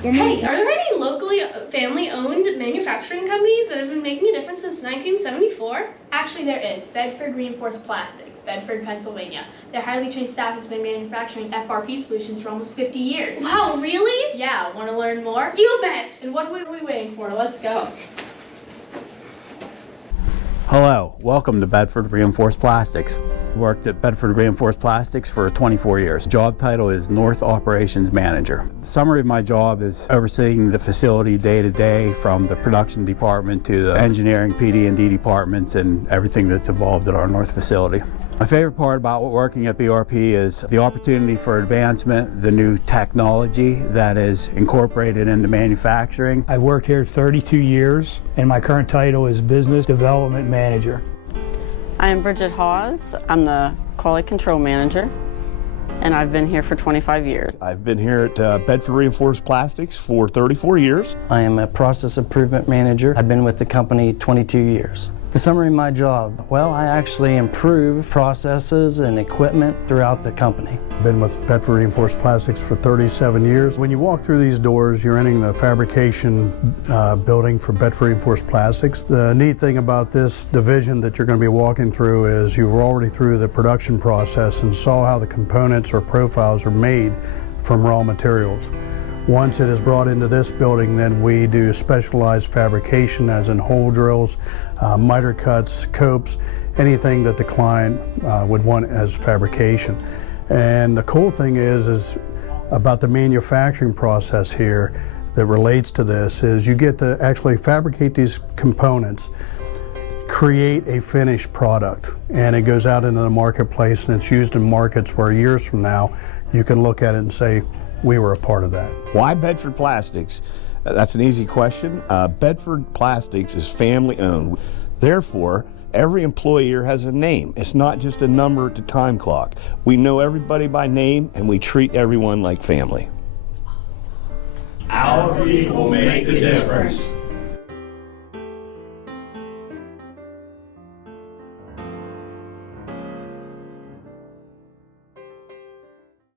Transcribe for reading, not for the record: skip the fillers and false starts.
Hey, are there any locally family-owned manufacturing companies that have been making a difference since 1974? Actually, there is. Bedford Reinforced Plastics, Bedford, Pennsylvania. Their highly trained staff has been manufacturing FRP solutions for almost 50 years. Wow, really? Yeah, want to learn more? You bet! And what are we waiting for? Let's go. Hello, welcome to Bedford Reinforced Plastics. Worked at Bedford Reinforced Plastics for 24 years. Job title is North Operations Manager. The summary of my job is overseeing the facility day to day, from the production department to the engineering, PD&D departments, and everything that's involved at our North facility. My favorite part about working at BRP is the opportunity for advancement, the new technology that is incorporated into manufacturing. I've worked here 32 years, and my current title is Business Development Manager. I am BRIDGETT HAUZE. I'm the Quality Control Manager, and I've been here for 25 years. I've been here at Bedford Reinforced Plastics for 34 years. I am a Process Improvement Manager. I've been with the company 22 years. The summary of my job, well, I actually improve processes and equipment throughout the company. I've been with Bedford Reinforced Plastics for 37 years. When you walk through these doors, you're entering the fabrication building for Bedford Reinforced Plastics. The neat thing about this division that you're going to be walking through is you're already through the production process and saw how the components or profiles are made from raw materials. Once it is brought into this building, then we do specialized fabrication, as in hole drills, miter cuts, copes, anything that the client would want as fabrication. And the cool thing is about the manufacturing process here that relates to this is you get to actually fabricate these components, create a finished product, and it goes out into the marketplace and it's used in markets where years from now you can look at it and say, we were a part of that. Why Bedford Plastics? That's an easy question. Bedford Plastics is family owned. Therefore, every employee here has a name. It's not just a number at the time clock. We know everybody by name and we treat everyone like family. Our people make the difference.